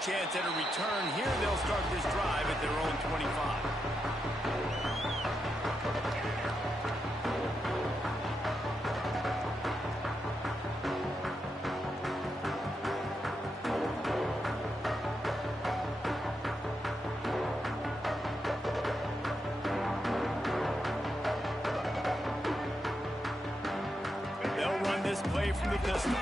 chance at a return here. They'll start this drive at their own 25. They'll run this play from the pistol.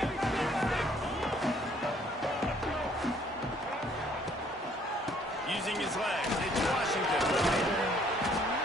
Using his legs, it's Washington.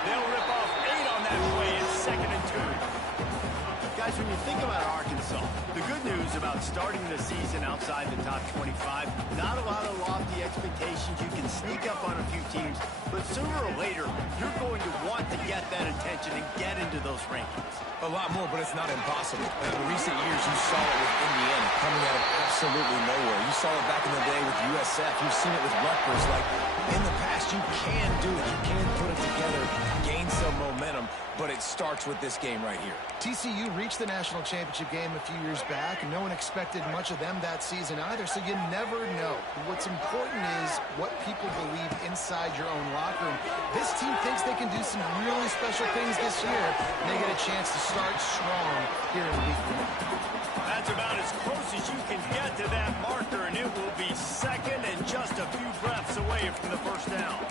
They'll rip off 8 on that play. It's 2nd and 2. Guys, when you think about Arkansas, the good news about starting the season outside the top 25, not a lot of lofty expectations. You can sneak up on a few teams, but sooner or later, you're going to want to get that attention and get into those rankings. A lot more, but it's not impossible. In recent years, you saw it with Indiana coming out of absolutely nowhere. You saw it back in the day with USF. You've seen it with Rutgers. Like, in the past, you can do it. You can put it together, gain some momentum, but it starts with this game right here. TCU reached the national championship game a few years back, and no one expected much of them that season either, so you never know. What's important is what people believe inside your own locker room. This team thinks they can do some really special things this year, and they get a chance to start strong here in week 1. That's about as close as you can get to that marker, and it will be 2nd and just a few breaths away from the first down.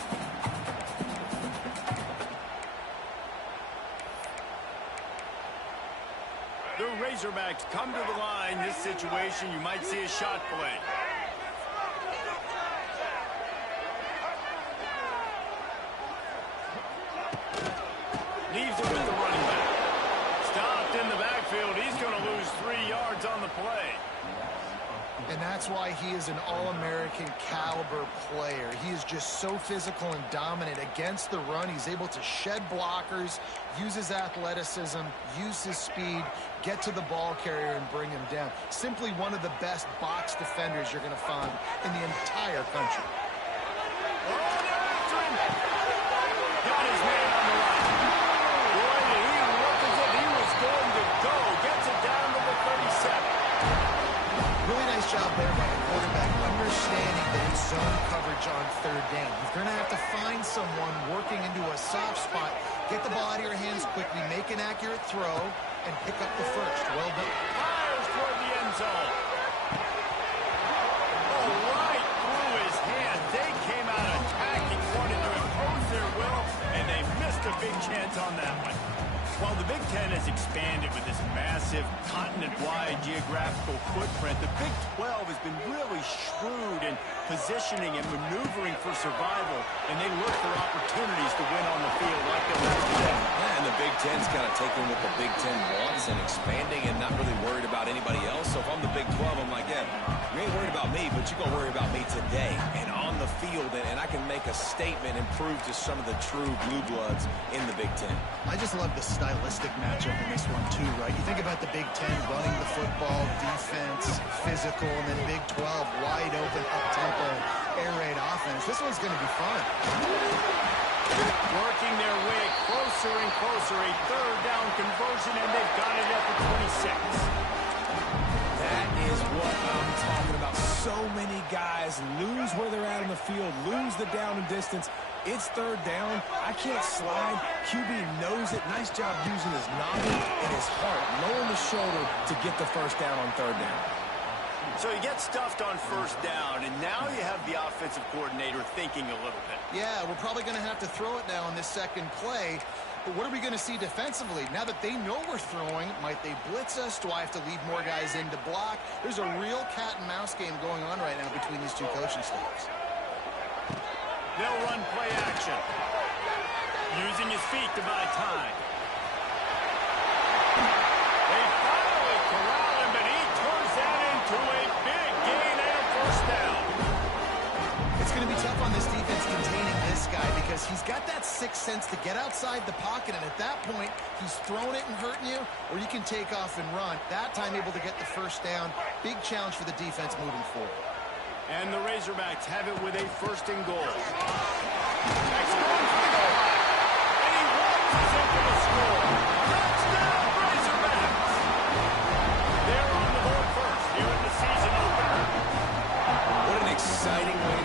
The Razorbacks come to the line. This situation, you might see a shot play. Leaves it with the running back. Stopped in the backfield. He's going to lose 3 yards on the play. And that's why he is an All-American caliber player. He is just so physical and dominant against the run. He's able to shed blockers, use his athleticism, use his speed, get to the ball carrier and bring him down. Simply one of the best box defenders you're going to find in the entire country. Oh, they're after him. Got his man on the line. Boy, did he look as if he was going to go. Gets it down to the 37. Really nice job there by the quarterback, understanding that it's zone coverage on 3rd down. You're going to have to find someone working into a soft spot, get the ball out of your hands quickly, make an accurate throw, and pick up the first. Well done. Fires toward the end zone. Oh, right through his hand. They came out attacking, wanted to impose their will, and they missed a big chance on that one. While the Big Ten has expanded with this massive continent-wide geographical footprint, the Big 12 has been really shrewd in positioning and maneuvering for survival, and they look for opportunities to win on the field like they were today. Yeah, and the Big Ten's kind of taking what the Big Ten wants and expanding and not really worried about anybody else. So if I'm the Big 12, I'm like, yeah, you ain't worried about me, but you're going to worry about me today and on the field, and I can make a statement and prove to some of the true blue bloods in the Big Ten. I just love the stylistic matchup in this one too, right? You think about the Big Ten running the football, defense, physical, and then Big 12 wide open, up-tempo, air raid offense. This one's going to be fun. Working their way closer and closer, a 3rd down conversion, and they've got it at the 26. That is what I'm talking about. So many guys lose where they're at in the field, lose the down and distance. It's 3rd down. I can't slide. QB knows it. Nice job using his noggin and his heart, lowering the shoulder to get the first down on 3rd down. So you get stuffed on 1st down, and now you have the offensive coordinator thinking a little bit. Yeah, we're probably going to have to throw it now on this 2nd play. But what are we going to see defensively? Now that they know we're throwing, might they blitz us? Do I have to leave more guys in to block? There's a real cat and mouse game going on right now between these two coaching staffs. They'll run play action. Using his feet to buy time. They finally corral him, but he turns that into a big gain and a 1st down. It's going to be tough on this defense containing this guy because he's got that 6th sense to get outside the pocket, and at that point, he's throwing it and hurting you, or you can take off and run. That time able to get the 1st down. Big challenge for the defense moving forward. And the Razorbacks have it with a 1st and goal. Next going for the goal line. And he walks in for the score. Touchdown, Razorbacks! They're on the board first here in the season opener. What an exciting way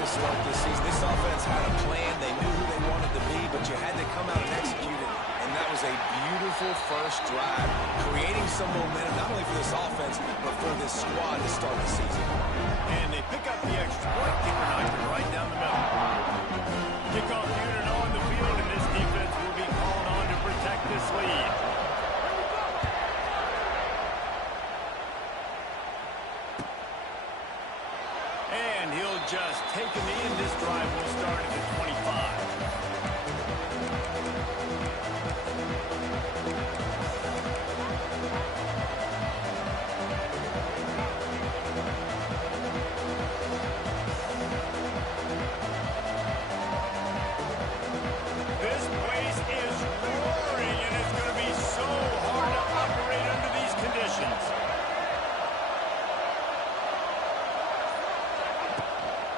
first drive, creating some momentum, not only for this offense, but for this squad to start the season. And they pick up the extra point. Kicker knocks it right down the middle. Kickoff unit on the field, and this defense will be called on to protect this lead. And he'll just take him in. This drive will start at the 25. This place is roaring, and it's going to be so hard to operate under these conditions.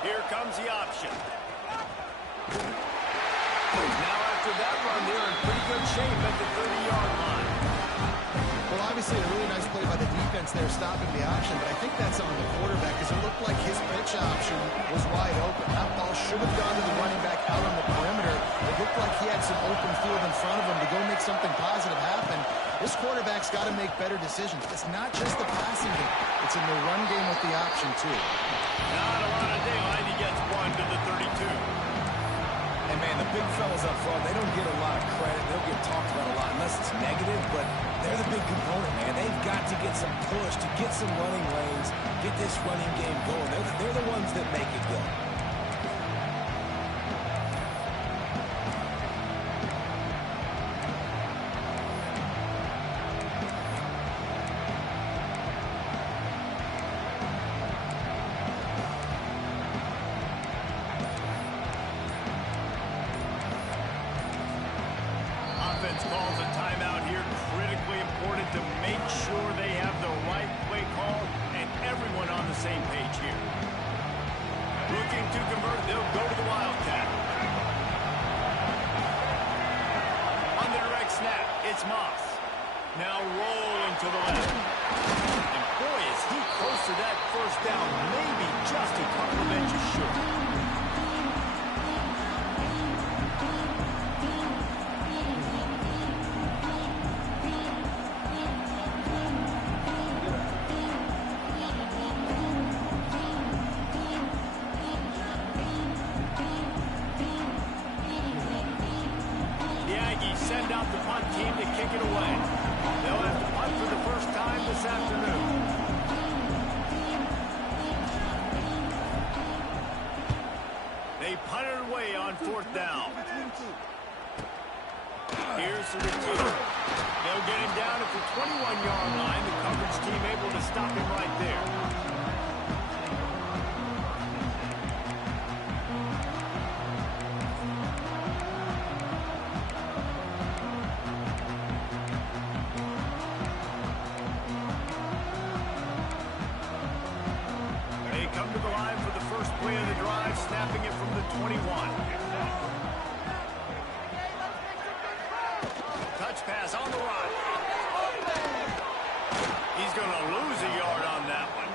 Here comes the option. Now after that run, they're in pretty good shape at the 30-yard line. Well, obviously, a really nice play by the defense there, stopping the option, but I think that's on the quarterback because it looked like his pitch option was wide open. That ball should have gone to the running back out on the perimeter. It looked like he had some open field in front of him to go make something positive happen. This quarterback's got to make better decisions. It's not just the passing game. It's in the run game with the option, too. Not a lot of daylight. He gets one to the 32. And, man, the big fellas up front, they don't get a lot of credit. They don't get talked about a lot unless it's negative, but they're the big component, man. They've got to get some push, to get some running lanes, get this running game going. They're the ones that make it go. Offense calls a timeout here. Critically important to make sure they have the right play call and everyone on the same page here. Looking to convert, they'll go to the Wildcat. On the direct snap, it's Moss. Now rolling to the left. And boy, is he close to that first down. Maybe just a couple of inches short. Send out the punt team to kick it away. They'll have to punt for the first time this afternoon. They punt it away on fourth down. Here's the return. They'll get him down at the 21-yard line. The coverage team able to stop him right there. Play of the drive, snapping it from the 21. Touch pass on the run. He's going to lose a yard on that one.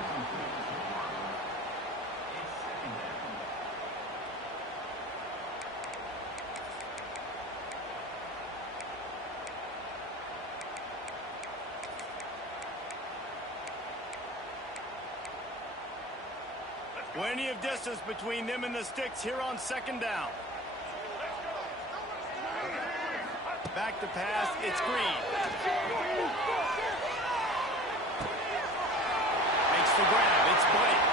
Plenty of distance between them and the sticks here on second down. Back to pass, it's Green. Makes the grab, it's Blake.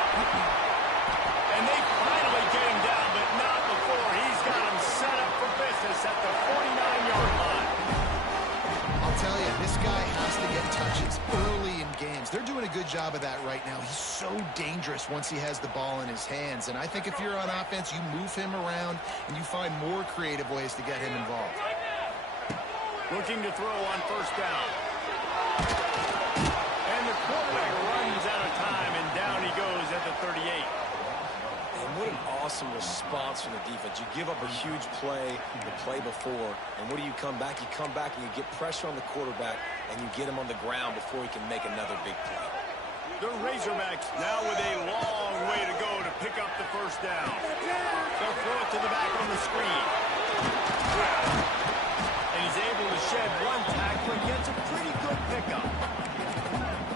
And they finally get him down, but not before. He's got him set up for business at the 49-yard line. I'll tell you, this guy has to get touches early in games. They're doing a good job of that right now. He's so dangerous once he has the ball in his hands. And I think if you're on offense, you move him around and you find more creative ways to get him involved. Looking to throw on first down. And the quarterback runs out of time, and down he goes at the 38. And what an awesome response from the defense. You give up a huge play the play before, and what do you come back? You come back and you get pressure on the quarterback, and you get him on the ground before he can make another big play. The Razorbacks now with a long way to go to pick up the first down. They'll throw it to the back on the screen. And he's able to shed one tackle and gets a pretty good pickup.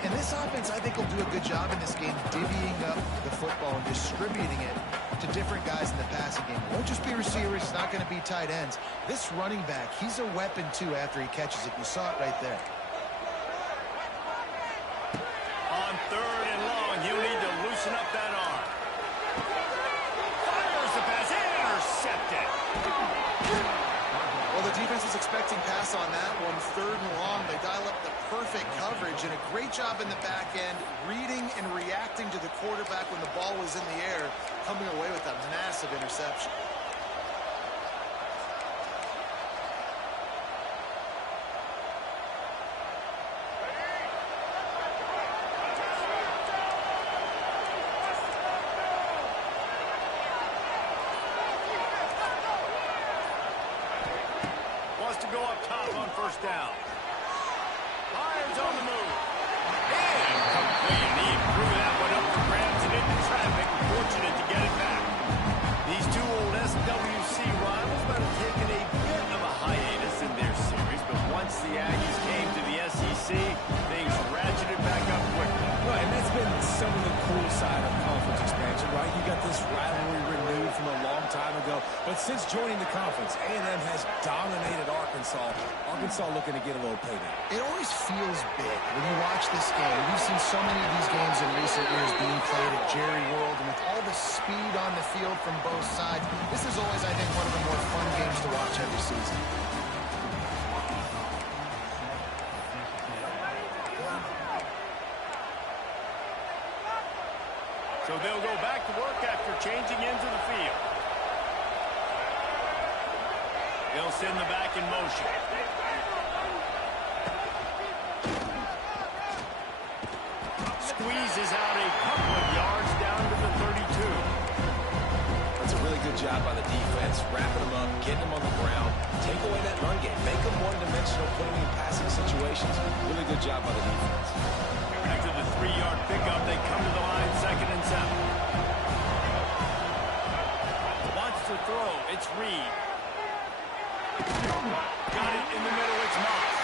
And this offense, I think, will do a good job in this game divvying up the football and distributing it to different guys in the passing game. It won't just be receivers. It's not going to be tight ends. This running back, he's a weapon, too, after he catches it. You saw it right there. On 3rd and long, he'll need to loosen up that arm. Fires the pass, intercepted. Well, the defense was expecting pass on that one. 3rd and long, they dial up the perfect coverage and a great job in the back end, reading and reacting to the quarterback when the ball was in the air, coming away with a massive interception. To go up top on 1st down. Lions on the move. And complete. He threw that one up for grabs and into traffic. Fortunate to get it back. These two old SWC rivals might have taken a bit of a hiatus in their series, but once the Aggies came to the SEC, things ratcheted back up quickly. Right, and that's been some of the cool side of conference expansion, right? You got this rivalry renewed from a long time ago, but since joining the conference, A&M has dominated Arkansas. Arkansas looking to get a little payback. It always feels big when you watch this game. We've seen so many of these games in recent years being played at Jerry World, and with all the speed on the field from both sides, this is always, I think, one of the more fun games to watch every season. So they'll go back to work after changing into the field. They'll send the back in motion. Squeezes out a couple of yards down to the 32. That's a really good job by the defense, wrapping them up, getting them on the ground, take away that run game, make them one-dimensional, putting them in passing situations. Really good job by the defense. After the 3-yard pickup, they come to the line, 2nd and 7. Wants to throw, it's Reed. Got it in the middle, it's Moss.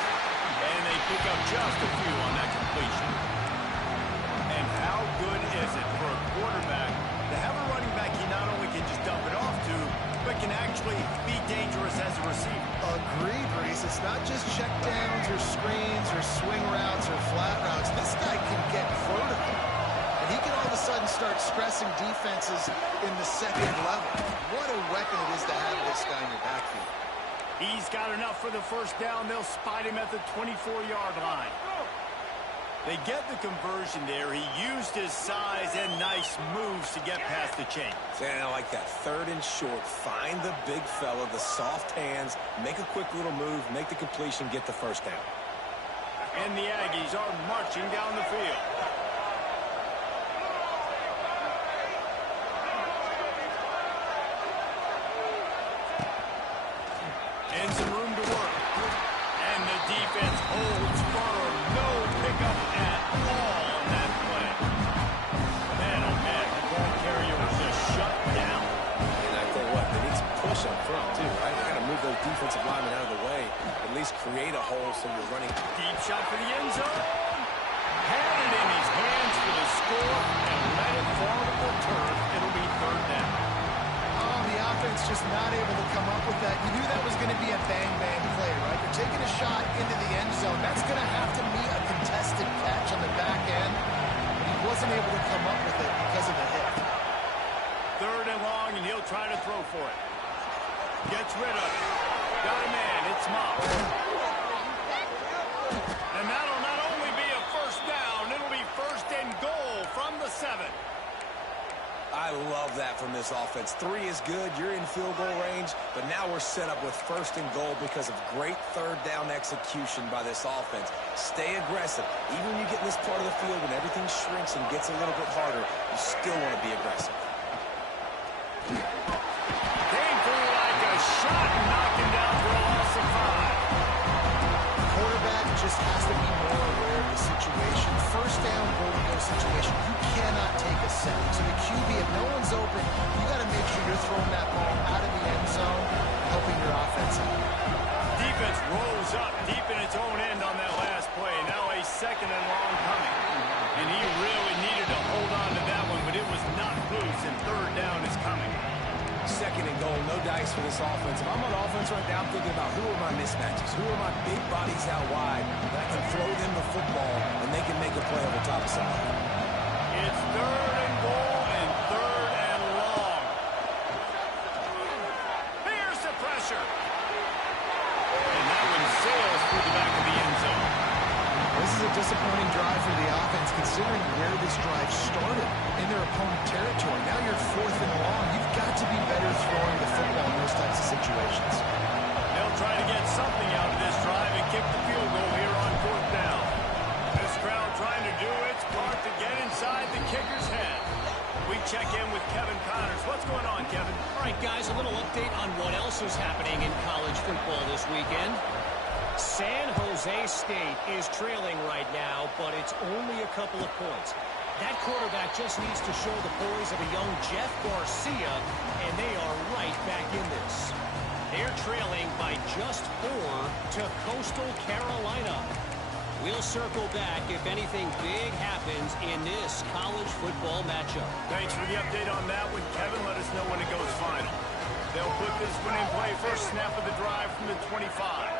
And they pick up just a few on that completion. And how good is it for a quarterback to have a running back he not only can just dump it off to, but can actually be dangerous as a receiver? Agreed, Reese. It's not just check downs or screens or swing routes or flat routes. This guy can get vertical. And he can all of a sudden start stressing defenses in the 2nd level. What a weapon it is to have this guy in your backfield. He's got enough for the 1st down. They'll spot him at the 24-yard line. They get the conversion there. He used his size and nice moves to get past the chain. And I like that. 3rd and short. Find the big fella, the soft hands, make a quick little move, make the completion, get the 1st down. And the Aggies are marching down the field. And some room to work. And the defense holds firm. No pickup at all on that play. Man, oh man, the ball carrier was just shut down. And I tell you what, they need some push up front too, right? They got to move those defensive linemen out of the way, at least create a hole so you're running. Deep shot for the end zone. Had it in his hands for the score and let it fall to the turf. It'll be 3rd down. Oh, the offense just not able to come up with that. You knew that was going to be a bang-bang play, right? They're taking a shot into the end zone. That's going to have to meet a contested catch on the back end. But he wasn't able to come up with it because of the hit. 3rd and long, and he'll try to throw for it. Gets rid of it. Got a man. It's Moss. And that'll not only be a 1st down, it'll be 1st and goal from the 7. I love that from this offense. 3 is good. You're in field goal range, but now we're set up with 1st and goal because of great 3rd down execution by this offense. Stay aggressive. Even when you get in this part of the field when everything shrinks and gets a little bit harder, you still want to be aggressive. Came through like a shot and knocked him down for a loss of 5. Quarterback just has to be more aware of the situation. 1st down, goal-to-go situation. You cannot take a sack. So the QB, if no one's open, you got to make sure you're throwing that ball out of the end zone, helping your offense out. Defense for this offense. If I'm on offense right now, I'm thinking about who are my mismatches, who are my big bodies out wide that I can throw them the football and they can make a play over top of somebody. It's 3rd and goal and 3rd and long. Here's the pressure. And that one sails through the back of the end zone. This is a disappointing drive for the offense, considering where this drive started in their opponent territory. Now you're 4th and long. You've got to be better throwing the football in those types of situations. They'll try to get something out of this drive and kick the field goal here on 4th down. This crowd trying to do its part to get inside the kicker's head. We check in with Kevin Connors. What's going on, Kevin? All right, guys, a little update on what else is happening in college football this weekend. San Jose State is trailing right now, but it's only a couple of points. That quarterback just needs to show the poise of a young Jeff Garcia, and they are right back in this. They're trailing by just 4 to Coastal Carolina. We'll circle back if anything big happens in this college football matchup. Thanks for the update on that one, Kevin. Let us know when it goes final. They'll put this one in play. First snap of the drive from the 25.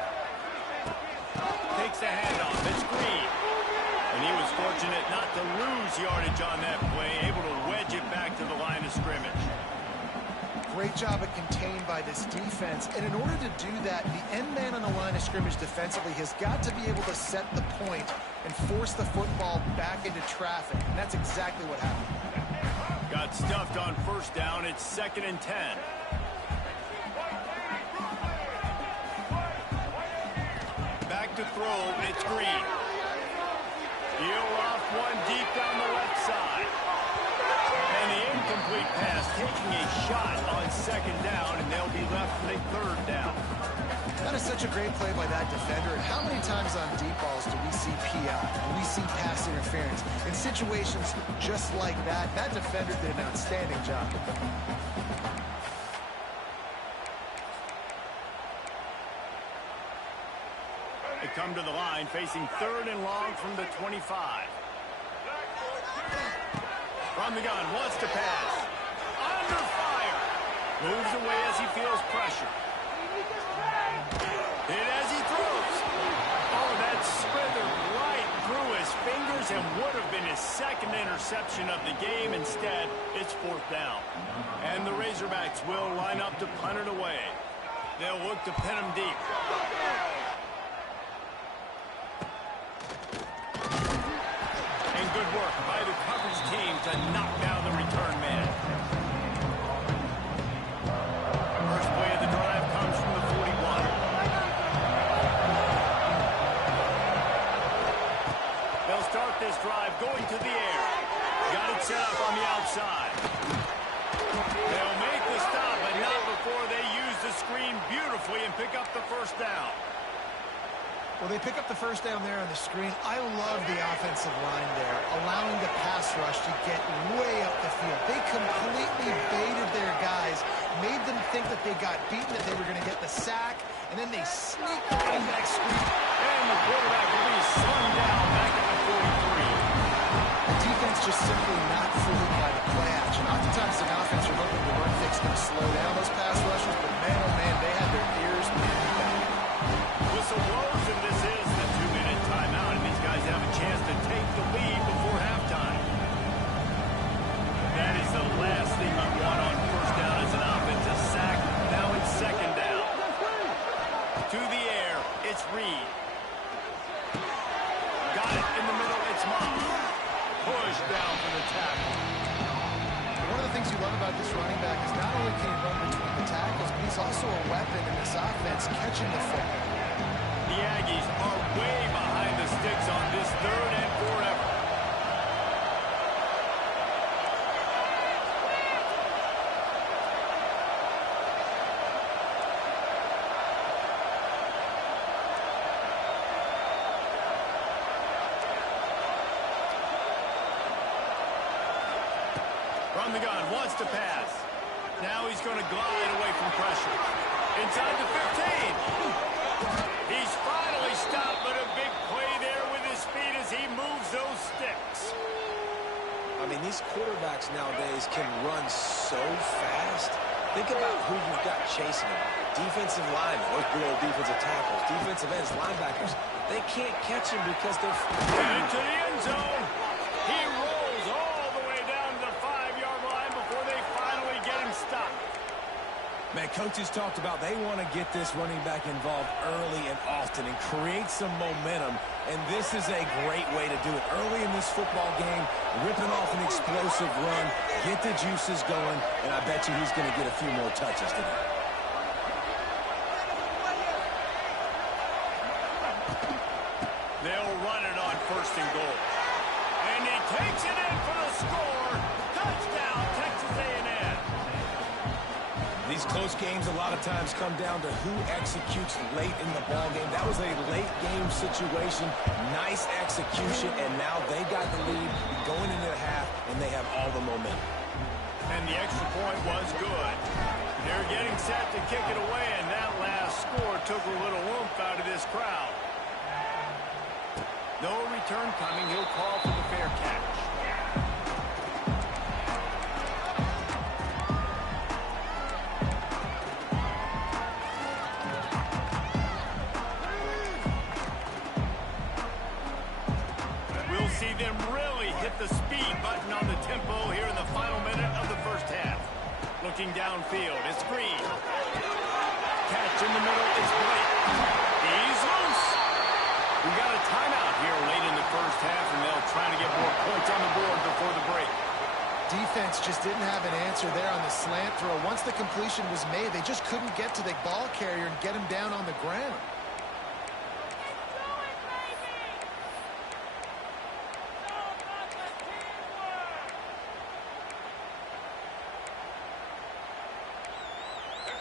Takes the handoff. It's Green. And he was fortunate not to lose yardage on that play, able to wedge it back to the line of scrimmage. Great job at contained by this defense. And in order to do that, the end man on the line of scrimmage defensively has got to be able to set the point and force the football back into traffic. And that's exactly what happened. Got stuffed on first down. It's 2nd and 10. Back to throw. It's Green. He'll off one deep down the left side. And the incomplete pass taking a shot on 2nd down, and they'll be left with a 3rd down. That is such a great play by that defender. And how many times on deep balls do we see PI? We see pass interference. In situations just like that, that defender did an outstanding job. They come to the line, facing 3rd and long from the 25. From the gun, wants to pass. Under fire. Moves away as he feels pressure. Hit as he throws. Oh, that slithered right through his fingers and would have been his 2nd interception of the game. Instead, it's 4th down. And the Razorbacks will line up to punt it away. They'll look to pin him deep. And good work by the coverage team to knock down the return man. First play of the drive comes from the 41. They'll start this drive going to the air. Got it set up on the outside. They'll make the stop, but not before they use the screen beautifully and pick up the first down. Well, they pick up the first down there on the screen. I love the offensive line there, allowing the pass rush to get way up the field. They completely baited their guys, made them think that they got beaten, that they were going to get the sack, and then they sneaked the running back screen. And the quarterback will be slung down back at the 43. The defense just simply not fooled by the play action. Oftentimes, an offense you're hoping the run fix going to slow down those pass rushers, but man, oh man, they had their ears pinned back. Whistle blows, and this is the 2-minute timeout, and these guys have a chance to take the lead before halftime. That is the last thing you want on first down as an offensive sack. Now it's 2nd down. To the air, it's Reed. Got it in the middle, it's Moss. Push down for the tackle. One of the things you love about this running back is not only can he run between the tackles, but he's also a weapon in this offense catching the football. The Aggies are way behind the sticks on this 3rd and forever. From the gun, wants to pass. Now he's going to glide away from pressure. Inside the 15. He's finally stopped, but a big play there with his feet as he moves those sticks. I mean, these quarterbacks nowadays can run so fast. Think about who you've got chasing him. Defensive linemen, those big old defensive tackles, defensive ends, linebackers. They can't catch him because they're... Into the end zone. He rolls all the way down to the 5-yard line before they finally get him stopped. Man, coaches talked about they want to get this running back involved early and often and create some momentum, and this is a great way to do it. Early in this football game, ripping off an explosive run, get the juices going, and I bet you he's going to get a few more touches today. They'll run it on 1st and goal. And he takes it in for the score. Touchdown, Texas A&M. These close games a lot of times come down to who executes late in the ball game. That was a late game situation. Nice execution, and now they got the lead going into the half, and they have all the momentum. And the extra point was good. They're getting set to kick it away, and that last score took a little oomph out of this crowd. No return coming. He'll call for the fair catch. We'll see them really hit the speed button on the tempo here in the final minute of the first half. Looking downfield, it's Green. Catch in the middle, it's Blake. He's loose. We got a timeout here late in the first half, and they'll try to get more points on the board before the break. Defense just didn't have an answer there on the slant throw. Once the completion was made, they just couldn't get to the ball carrier and get him down on the ground.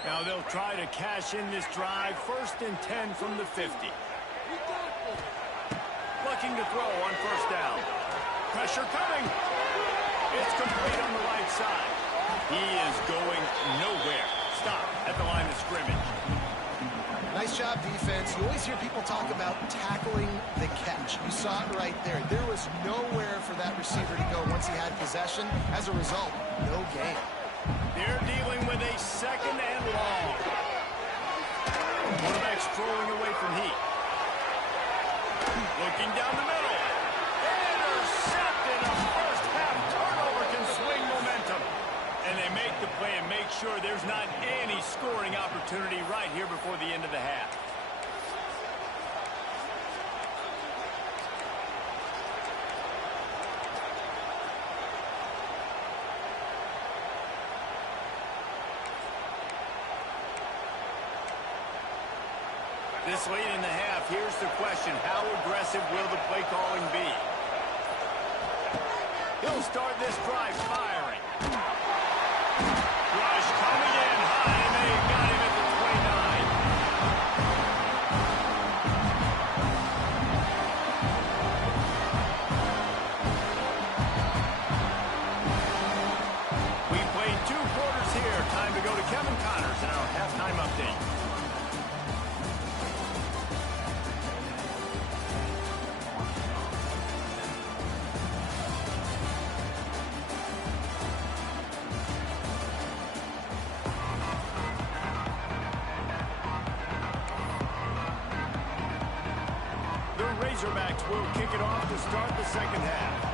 Now they'll try to cash in this drive. 1st and 10 from the 50. Looking to throw on 1st down. Pressure coming. It's complete on the right side. He is going nowhere. Stop at the line of scrimmage. Nice job, defense. You always hear people talk about tackling the catch. You saw it right there. There was nowhere for that receiver to go once he had possession. As a result, no gain. They're dealing with a 2nd and long. Quarterback strolling away from Heat. Looking down the middle. Intercepted. A first half turnover can swing momentum. And they make the play and make sure there's not any scoring opportunity right here before the end of the half. This late in the half, here's the question. How aggressive will the play calling be? He'll start this drive firing. Rush coming in high, and they got him at the 29. We played 2 quarters here. Time to go to Kevin Connors in our halftime update. Razorbacks will kick it off to start the 2nd half.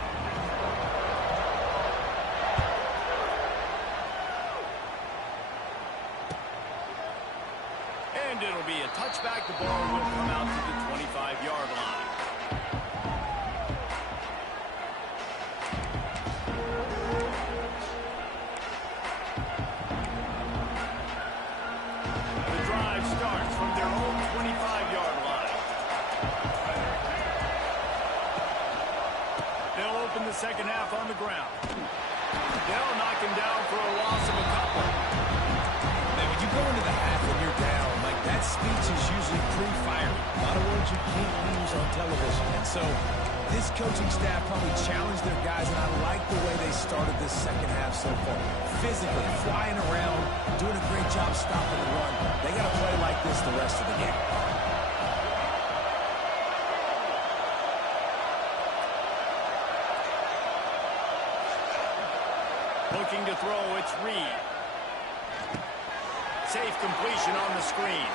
And it'll be a touchback. The ball will come out to the 25-yard line. The drive starts from their own 25-yard line. They'll open the 2nd half on the ground. They'll knock him down for a loss of a couple. Man, when you go into the half and you're down, like that speech is usually pre-fired. A lot of words you can't use on television. And so this coaching staff probably challenged their guys, and I like the way they started this 2nd half so far. Physically, flying around, doing a great job stopping the run. They got to play like this the rest of the game. Looking to throw, it's Reed. safe completion on the screen.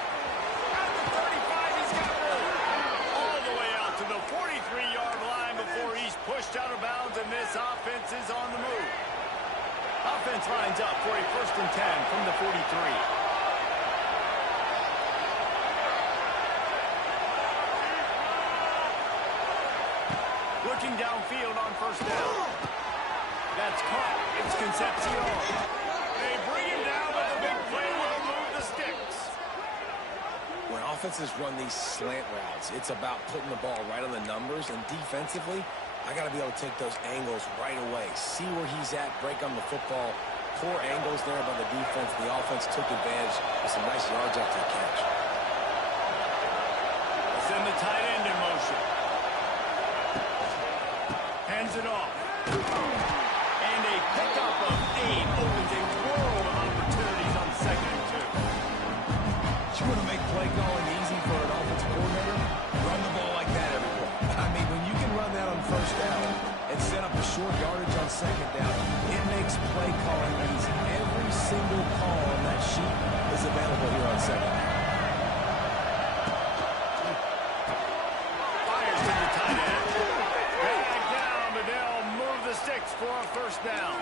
At the 35, he's got room. All the way out to the 43-yard line before he's pushed out of bounds, and this offense is on the move. Offense lines up for a 1st and 10 from the 43. Looking downfield on 1st down. That's caught. It's Concepcion. They bring him down with a big play. Will move the sticks. When offenses run these slant routes, it's about putting the ball right on the numbers, and defensively, I got to be able to take those angles right away. See where he's at, break on the football. Poor angles there by the defense. The offense took advantage with some nice yards after the catch. Send the tight end in motion. Hands it off. And a pickup of 8 opens a world of opportunities on 2nd and 2. You want to make play calling easy for an offensive coordinator? Run the ball like that every play. I mean, when you can run that on 1st down and set up a short yardage on 2nd down, it makes play calling easy. Every single call on that sheet is available here on 2nd down. Fires to the tight end. Back down, but they'll move the sticks for a 1st down.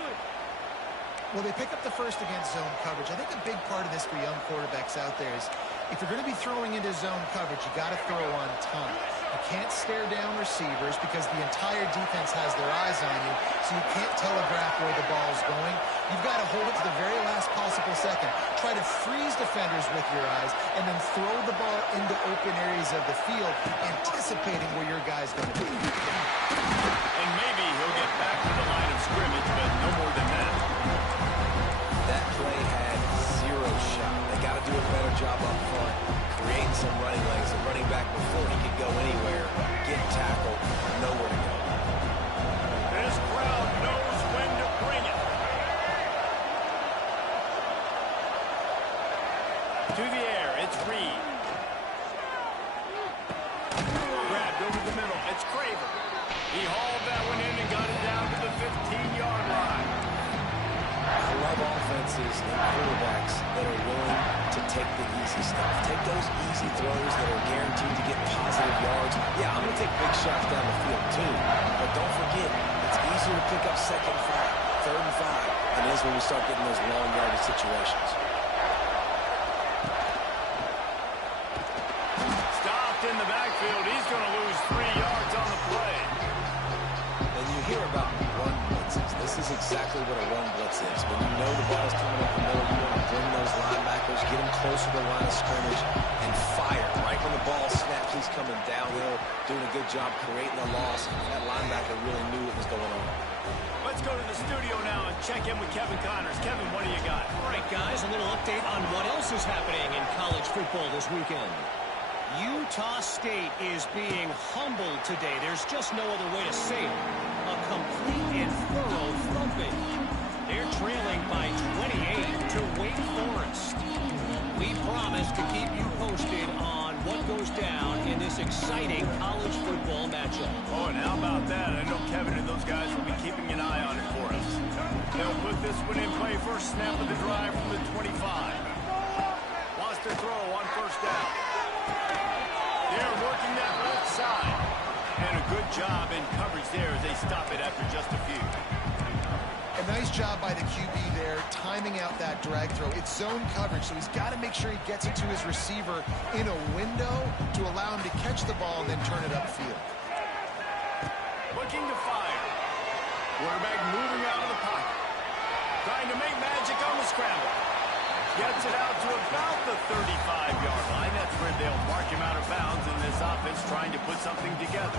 Well, they pick up the 1st against zone coverage. I think a big part of this for young quarterbacks out there is if you're going to be throwing into zone coverage, you got to throw on time. You can't stare down receivers because the entire defense has their eyes on you, so you can't telegraph where the ball's going. You've got to hold it to the very last possible second. Try to freeze defenders with your eyes, and then throw the ball into open areas of the field, anticipating where your guy's going to be. And maybe he'll get back to the line of scrimmage, but no more than that. That play had 0 shot. They got to do a better job up front, creating some running lanes. The running back, before he could go anywhere, get tackled, nowhere to go. This crowd knows when to bring it. To the air, it's Reed. Grabbed over the middle, it's Craver. He hauled that one in and got it down to the 15-yard line. I love offenses and quarterbacks that are willing to take the easy stuff. Take those easy throws that are guaranteed to get positive yards. Yeah, I'm going to take big shots down the field too. But don't forget, it's easier to pick up 2nd and 5, 3rd and 5, than it is when we start getting those long yardage situations. Stopped in the backfield. He's going to lose 3 yards on the play. And you hear about run blitzes. This is exactly what a run blitz is. When you know the ball's coming up the middle, you want to bring those linebackers, get them closer to the line of scrimmage, and fire. Right when the ball snaps, he's coming downhill, doing a good job creating a loss. That linebacker really knew what was going on. Let's go to the studio now and check in with Kevin Connors. Kevin, what do you got? All right, guys, a little update on what else is happening in college football this weekend. Utah State is being humbled today. There's just no other way to say it. A complete and thorough thumping. They're trailing by 28 to Wake Forest. We promise to keep you posted on what goes down in this exciting college football matchup. Oh, and how about that? I know Kevin and those guys will be keeping an eye on it for us. They'll put this one in play. First snap of the drive from the 25. Lost their throw on 1st down. They're working that left side. And a good job in coverage there as they stop it after just a few. A nice job by the QB there, timing out that drag throw. It's zone coverage, so he's got to make sure he gets it to his receiver in a window to allow him to catch the ball and then turn it upfield. Looking to fire. Quarterback moving out of the pocket. Trying to make magic on the scramble. Gets it out to about the 35-yard line. That's where they'll mark him out of bounds in this offense trying to put something together.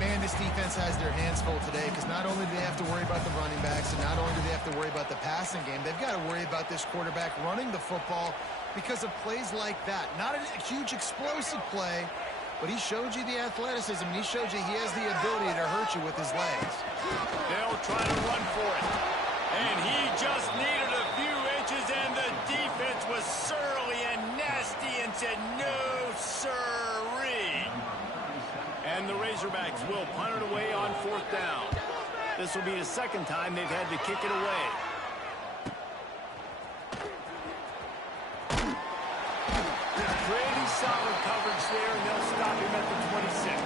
Man, this defense has their hands full today because not only do they have to worry about the running backs and not only do they have to worry about the passing game, they've got to worry about this quarterback running the football because of plays like that. Not a huge explosive play, but he showed you the athleticism. He showed you he has the ability to hurt you with his legs. They'll try to run for it. And he just needed a few inches, and the defense was surly and nasty and said, no, sirree. And the Razorbacks will punt it away on 4th down. This will be the 2nd time they've had to kick it away. solid coverage there, and they'll stop him at the 26.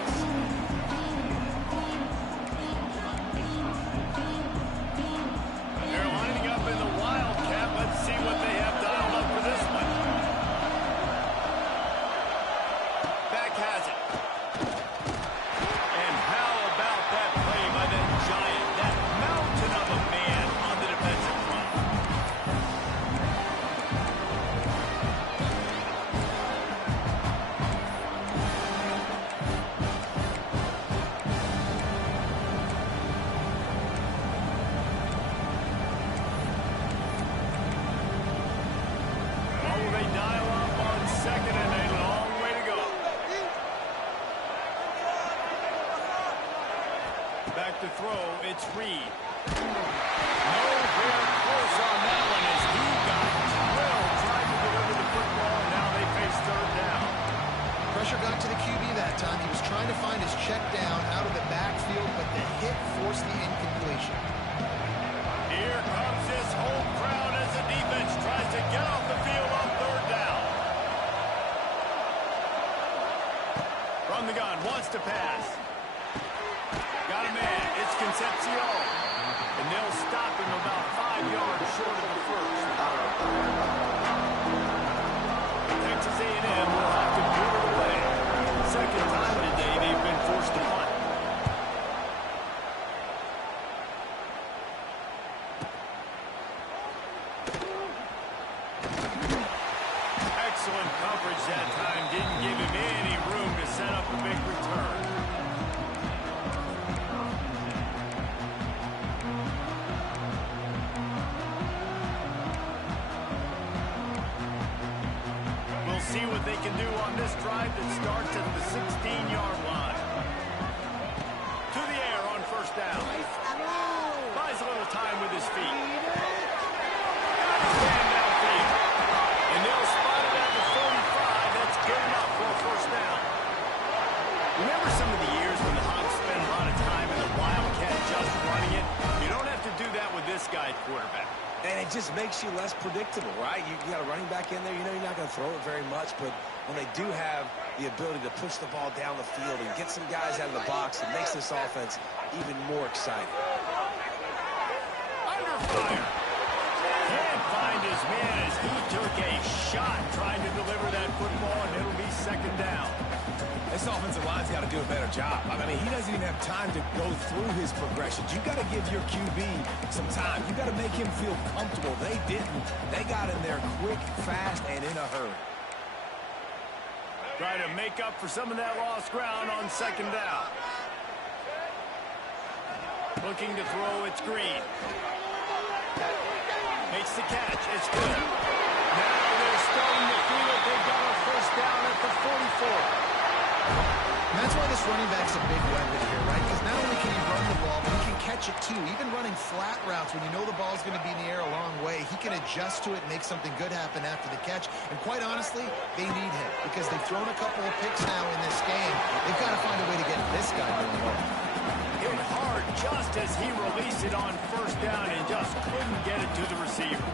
They're lining up in the Wildcat. Let's see what they have dialed up for this one. Back has it. And how about that play by that giant, that mountain of a man on the defensive front? Oh, they dial up on second and a long way to go. Back to throw, it's Reed. Nowhere close on that one as he got drilled trying to deliver the football, and now they face third down. Pressure got to the QB that time. He was trying to find his check down out of the backfield, but the hit forced the incompletion. Here comes this home crowd as the defense tries to get off the field on third down. From the gun, wants to pass. Got a man, it's Concepcion. And they'll stop him about 5 yards short of the first. Texas A&M will have to put it away. Second time today they've been forced to punt. Excellent coverage that time. Didn't give him any room to set up a big return. We'll see what they can do on this drive that starts at the 16-yard line. To the air on first down. Buys a little time with his feet. Stand downfield. And they'll spot it at the 35. That's good enough for a first down. Remember some of the years when the Hawks spent a lot of time in the Wildcat just running it? You don't have to do that with this guy quarterback. And it just makes you less predictable, right? You got a running back in there. You know you're not going to throw it very much, but when they do have the ability to push the ball down the field and get some guys out of the box, it makes this offense even more exciting. Under fire. Can't find his man as he took a shot trying to deliver that football, and it'll be second down. This offensive line's got to do a better job. I mean, he doesn't even have time to go through his progressions. You got to give your QB some time. You got to make him feel comfortable. They didn't. They got in there quick, fast, and in a hurry. Try to make up for some of that lost ground on second down. Looking to throw, it's Green. Makes the catch, it's good. Now they're starting to feel it. They've got a first down at the 44. And that's why this running back's a big weapon here, right? Because not only can he run the ball, but he can catch it too. Even running flat routes when you know the ball's going to be in the air a long way, he can adjust to it and make something good happen after the catch. And quite honestly, they need him because they've thrown a couple of picks now in this game. They've got to find a way to get this guy doing well. Hit hard just as he released it on first down and just couldn't get it to the receiver.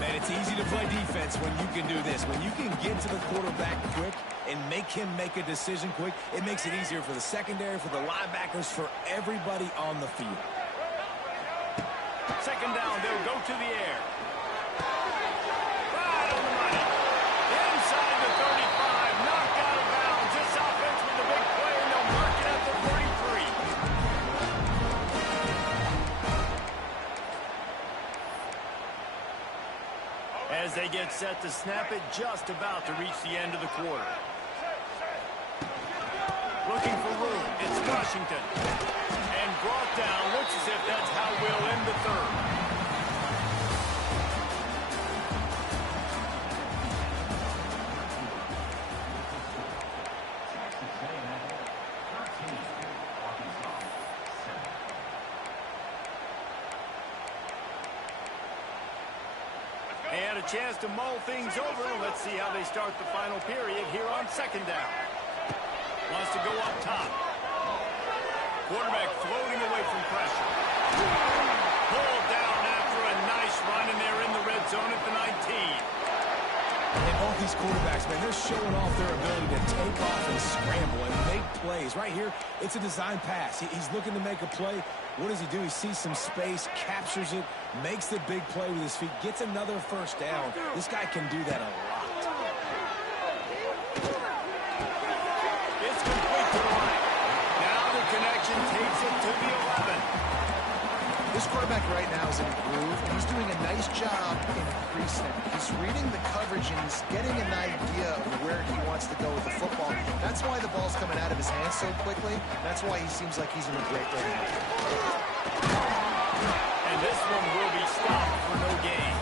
Man, it's easy to play defense when you can do this. When you can get to the quarterback quick and make him make a decision quick, it makes it easier for the secondary, for the linebackers, for everybody on the field. Second down, they'll go to the air. Right on the money. Inside the 35, knocked out of bounds. This offense with the big play, and they'll mark it at the 33. As they get set to snap it, just about to reach the end of the quarter. Looking for room, it's Washington. And brought down, looks as if that's how we'll end the third. They had a chance to mull things over. Let's see how they start the final period here on second down. Wants to go up top. Quarterback floating away from pressure. Pulled down after a nice run, and they're in the red zone at the 19. And both these quarterbacks, man, they're showing off their ability to take off and scramble and make plays. Right here, it's a design pass. He's looking to make a play. What does he do? He sees some space, captures it, makes the big play with his feet, gets another first down. This guy can do that a lot. It's complete to the right. Now the connection takes it to the 11. This quarterback right now is in a groove, and he's doing a nice job increasing it. He's reading the coverage, and he's getting an idea of where he wants to go with the football. That's why the ball's coming out of his hands so quickly. That's why he seems like he's in a great rhythm. And this one will be stopped for no gain.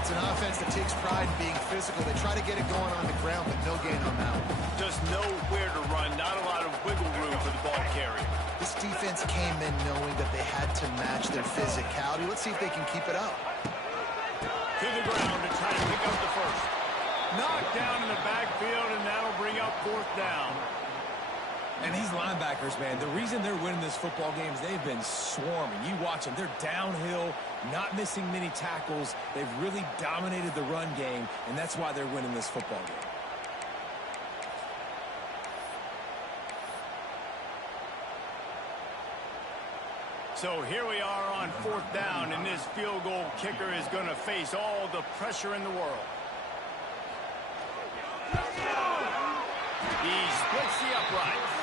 It's an offense that takes pride in being physical. They try to get it going on the ground, but no gain on that one. Just nowhere to run, not a lot of wiggle room for the ball carrier. This defense came in knowing that they had to match their physicality. Let's see if they can keep it up. To the ground to try to pick up the first. Knocked down in the backfield, and that'll bring up fourth down. And these linebackers, man, the reason they're winning this football game is they've been swarming. You watch them. They're downhill, not missing many tackles. They've really dominated the run game, and that's why they're winning this football game. So here we are on fourth down, and this field goal kicker is going to face all the pressure in the world. He splits the uprights.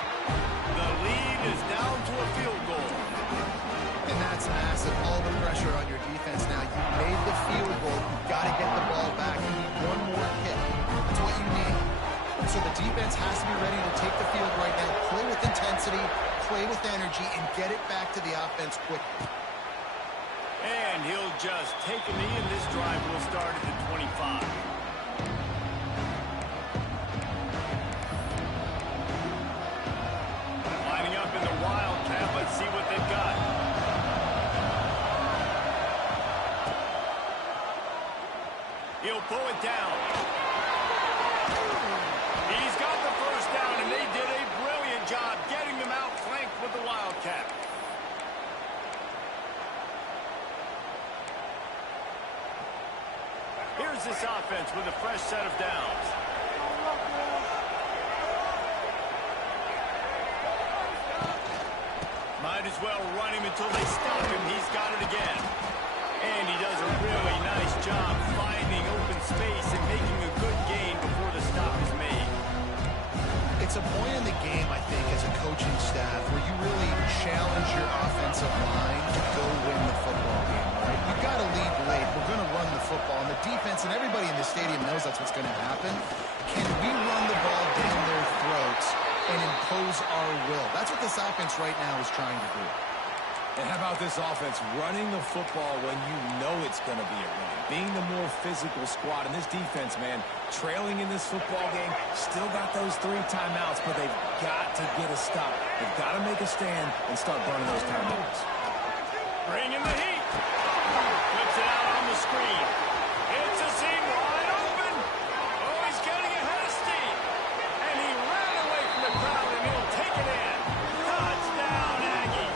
The lead is down to a field goal. And that's massive. All the pressure on your defense now. You made the field goal. You've got to get the ball back. You need one more hit. That's what you need. So the defense has to be ready to take the field right now, play with intensity, play with energy, and get it back to the offense quickly. And he'll just take a knee, and this drive will start at the 25. Lining up in the Wildcat. Let's see what they've got. He'll pull it down. He's got the first down, and they did a brilliant job getting them out flanked with the Wildcat. Here's this offense with a fresh set of downs. Might as well run him until they stop him. He's got it again. And he does a really nice job finding open space and making a good gain before the stop is made. It's a point in the game, I think, as a coaching staff where you really challenge your offensive line to go win the football game, right? You've got to lead late. We're going to run the football. And the defense and everybody in the stadium knows that's what's going to happen. Can we run the ball down their throats and impose our will? That's what this offense right now is trying to do. And how about this offense running the football when you know it's going to be a run? Being the more physical squad. And this defense, man, trailing in this football game, still got those 3 timeouts, but they've got to get a stop. They've got to make a stand and start burning those timeouts. Bring in the heat. Flips it out on the screen. It's a seam wide open. Oh, he's getting ahead of steam. And he ran away from the crowd, and he'll take it in. Touchdown, Aggie.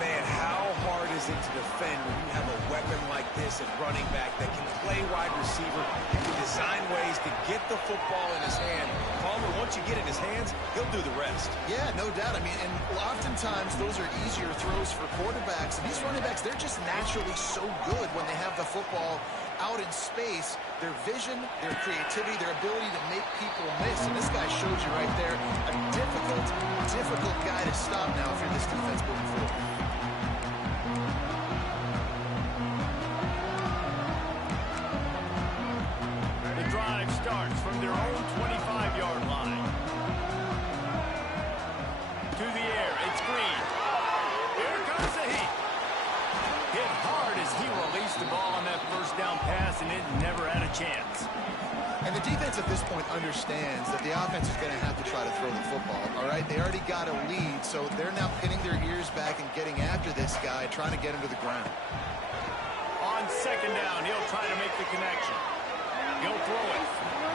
Man, how hard is it to defend when you have a weapon like this at running back that can play wide receiver and can design ways to get the football in his hand? Palmer, once you get it in his hands, he'll do the rest. Yeah, no doubt. I mean, and oftentimes those are easier throws for quarterbacks. And these running backs, they're just naturally so good when they have the football out in space. Their vision, their creativity, their ability to make people miss. And this guy shows you right there a difficult guy to stop now if you're this defense moving forward. The drive starts from their own 25-yard line. To the air, it's Green. Here comes the heat. Hit hard as he released the ball on that first down pass, and it never had a chance. And the defense at this point understands that the offense is going to have to try to throw the football, all right? They already got a lead, so they're now pinning their ears back and getting after this guy, trying to get him to the ground. On second down, he'll try to make the connection. He'll throw it.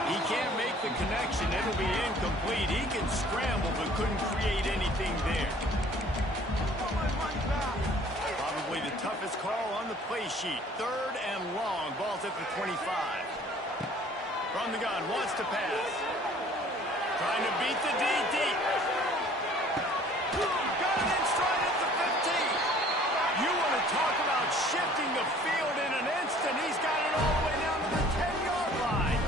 He can't make the connection. It'll be incomplete. He can scramble, but couldn't create anything there. Probably the toughest call on the play play sheet. 3rd and long. Ball's at the 25. From the gun, wants to pass. Trying to beat the D deep. Got it in stride at the 15. You want to talk about shifting the field in an instant. He's got it all the way down to the 10-yard line.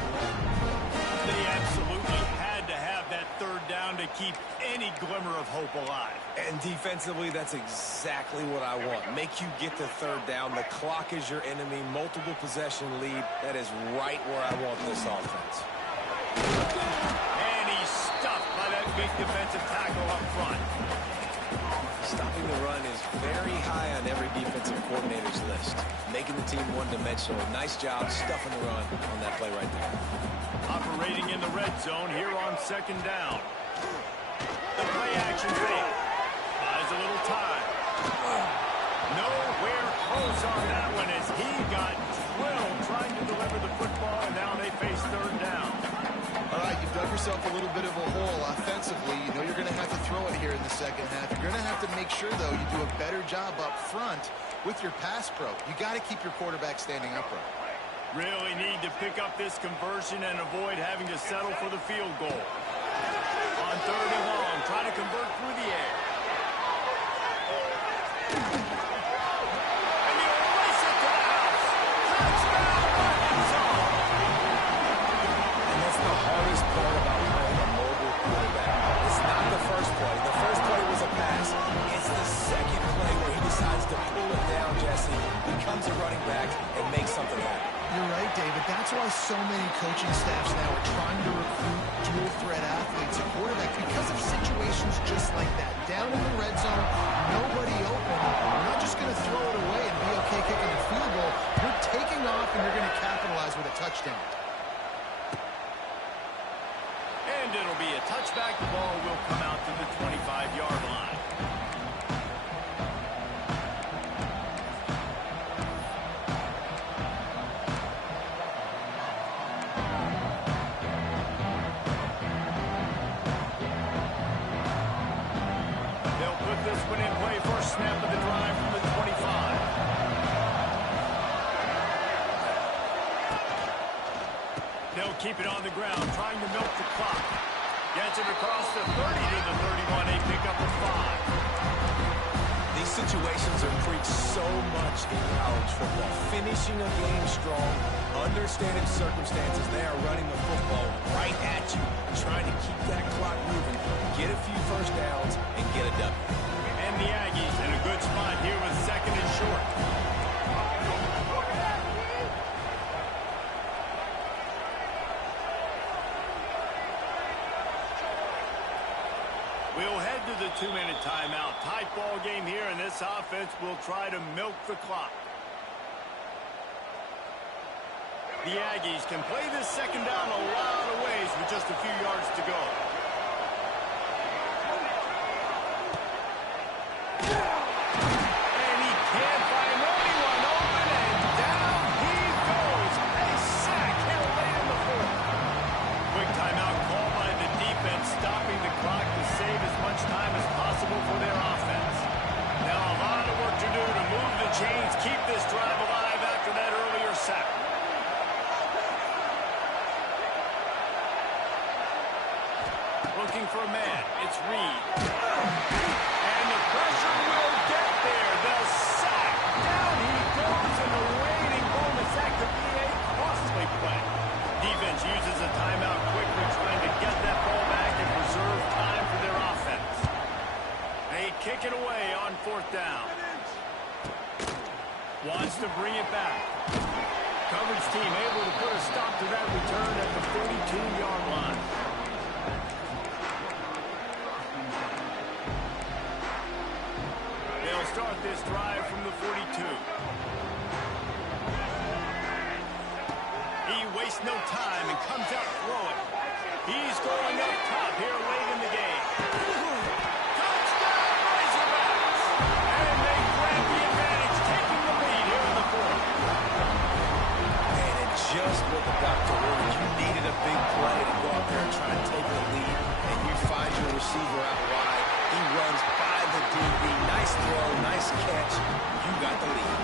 They absolutely had to have that 3rd down to keep any glimmer of hope alive. And defensively, that's exactly what I want. Make you get the 3rd down. The clock is your enemy. Multiple possession lead. That is right where I want this offense. And he's stuffed by that big defensive tackle up front. Stopping the run is very high on every defensive coordinator's list. Making the team one-dimensional. Nice job stuffing the run on that play right there. Operating in the red zone here on 2nd down. The play action fake. Buys a little time. Nowhere close on that one as he got drilled trying to deliver the football, and now they face 3rd down. All right, you've dug yourself a little bit of a hole offensively. You know you're going to have to throw it here in the 2nd half. You're going to have to make sure, though, you do a better job up front with your pass pro. You got to keep your quarterback standing upright. Really need to pick up this conversion and avoid having to settle for the field goal. On 3rd and long, try to convert through the air. And you race it to the house. Touchdown, Arkansas! And that's the hardest part about playing a mobile quarterback. It's not the first play. The first play was a pass. It's the 2nd play where he decides to pull it down, Jesse, becomes a running back, and makes something happen. You're right, David. That's why so many coaching staffs now are trying to recruit dual-threat athletes at quarterback because of situations just like that. Down in the red zone, nobody open. You're not just going to throw it away and be okay kicking a field goal. You're taking off, and you're going to capitalize with a touchdown. And it'll be a touchback. The ball will come out to the 25-yard line. This one in play, first snap of the drive from the 25. They'll keep it on the ground, trying to milk the clock. Gets it across the 30 to the 31. They pick up a 5. These situations are preached so much in college football. Finishing a game strong, understanding circumstances. They are running the football right at you, trying to keep that clock moving, get a few first downs, and get a W. And the Aggies in a good spot here with 2nd and short. We'll head to the 2-minute timeout. Tight ball game here, and this offense will try to milk the clock. The Aggies can play this 2nd down a lot of ways with just a few yards to go. And he can't find anyone open, and down he goes. A sack here late in the 4th. Quick timeout call by the defense, stopping the clock to save as much time as possible for their offense. Now a lot of work to do to move the chains, keep this drive alive after that earlier sack. Looking for a man. It's Reed. And the pressure will get there. The sack. Down he goes, and the waiting bonus. That could be a costly play. Defense uses a timeout quickly, trying to get that ball back and preserve time for their offense. They kick it away on 4th down. Wants to bring it back. Coverage team able to put a stop to that return at the 42-yard line. They'll start this drive from the 42. He wastes no time and comes out throwing. He's going up top here late in the game. Touchdown, Razorbacks! And they grab the advantage, taking the lead here in the 4th. And it just what the doctor ordered. You needed a big play to go out there and try and take the lead, and you find your receiver out wide. He runs by the DB. Nice throw, nice catch. You got the lead.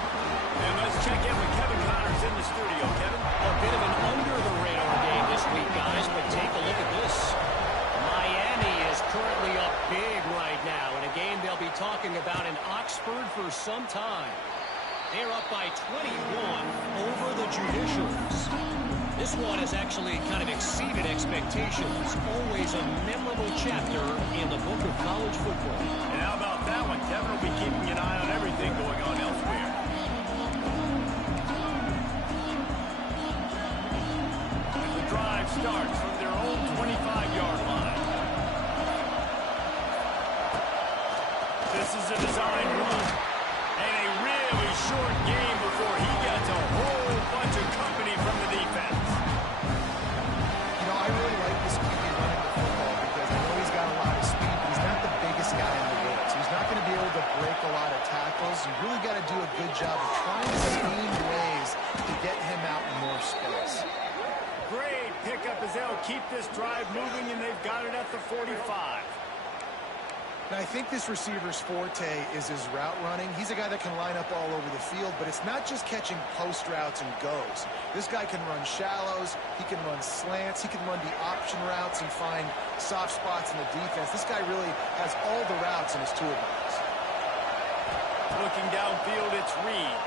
And let's check in with Kevin Connors in the studio. Kevin? A bit of an under-the-radar game this week, guys, but take a look at this. Miami is currently up big right now in a game they'll be talking about in Oxford for some time. They're up by 21 over the Judicials. This one has actually kind of exceeded expectations. Always a memorable chapter in the book of college football. And how about that one? Kevin will be keeping an eye on everything going on elsewhere. The drive starts from their own 25-yard line. This is a design run. And a really short game before he gets a whole bunch of company from the defense. You know, I really like this QB running the football because I know he's got a lot of speed, but he's not the biggest guy in the world. So he's not going to be able to break a lot of tackles. You really got to do a good job of trying to scheme ways to get him out in more space. Great pickup as they'll keep this drive moving, and they've got it at the 45. Now, I think this receiver's forte is his route running. He's a guy that can line up all over the field, but it's not just catching post routes and goes. This guy can run shallows, he can run slants, he can run the option routes and find soft spots in the defense. This guy really has all the routes in his toolbox. Looking downfield, it's Reed.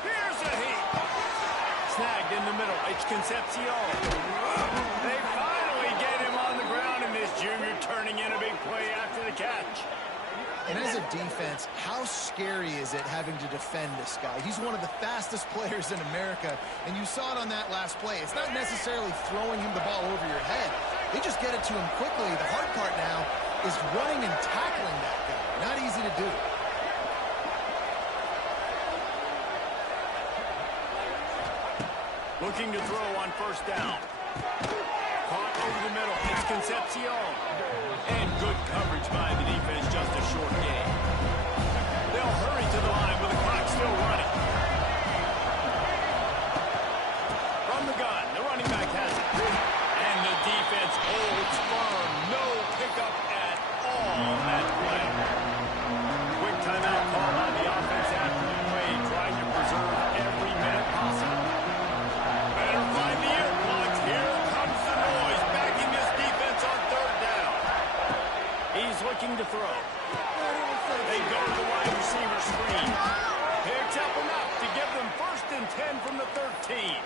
Here's a heat. Snagged in the middle. It's Concepcion. They finally get him on the ground, and this junior turning in a big play after the catch. And as a defense, how scary is it having to defend this guy? He's one of the fastest players in America, and you saw it on that last play. It's not necessarily throwing him the ball over your head. They just get it to him quickly. The hard part now is running and tackling that guy. Not easy to do. Looking to throw on first down. Caught over the middle. It's Concepcion. And good coverage by the defense. Just a short gain. They'll hurry to the line with the clock still running. From the gun, the running back has it. And the defense holds firm. No pickup at all on that play. Quick timeout call on the offense after the play, trying to preserve every minute possible. Better find the earplugs. Here comes the noise. Backing this defense on third down. He's looking to throw. They go to the wide receiver screen. Picks up enough to give them 1st and 10 from the 13.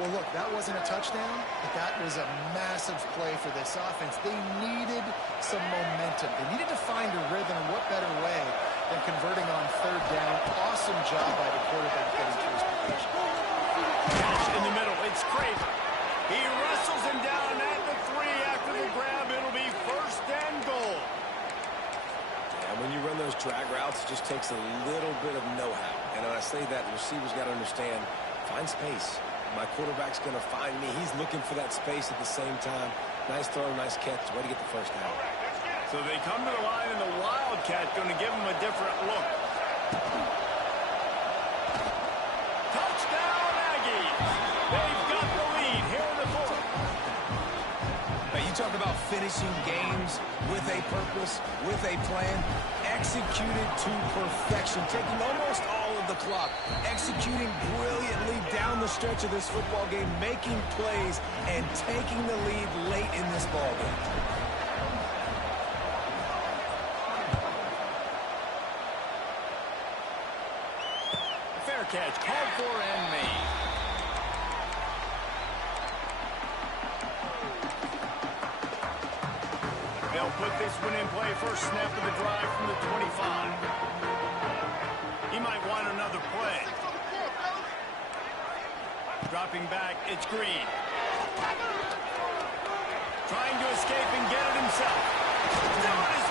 Well, look, that wasn't a touchdown, but that was a massive play for this offense. They needed some momentum. They needed to find a rhythm, and what better way than converting on third down. Awesome job by the quarterback getting to his position. Catch in the middle. It's Craver. He wrestles him down at the 3 after the grab. It'll be 1st and goal. And when you run those drag routes, it just takes a little bit of know-how. And when I say that, the receiver's got to understand, find space. My quarterback's going to find me. He's looking for that space at the same time. Nice throw, nice catch. Way to get the first down. So they come to the line, and the Wildcat going to give him a different look. Touchdown, Aggies! They've got the lead here in the 4th. Now, you talk about finishing games with a purpose, with a plan, executed to perfection, taking almost all of the clock, executing brilliantly down the stretch of this football game, making plays, and taking the lead late in this ball game. Fair catch, called for and made. They'll put this one in play. First snap of the drive from the 25. He might want another play. Dropping back, it's Green. Trying to escape and get it himself. Still on his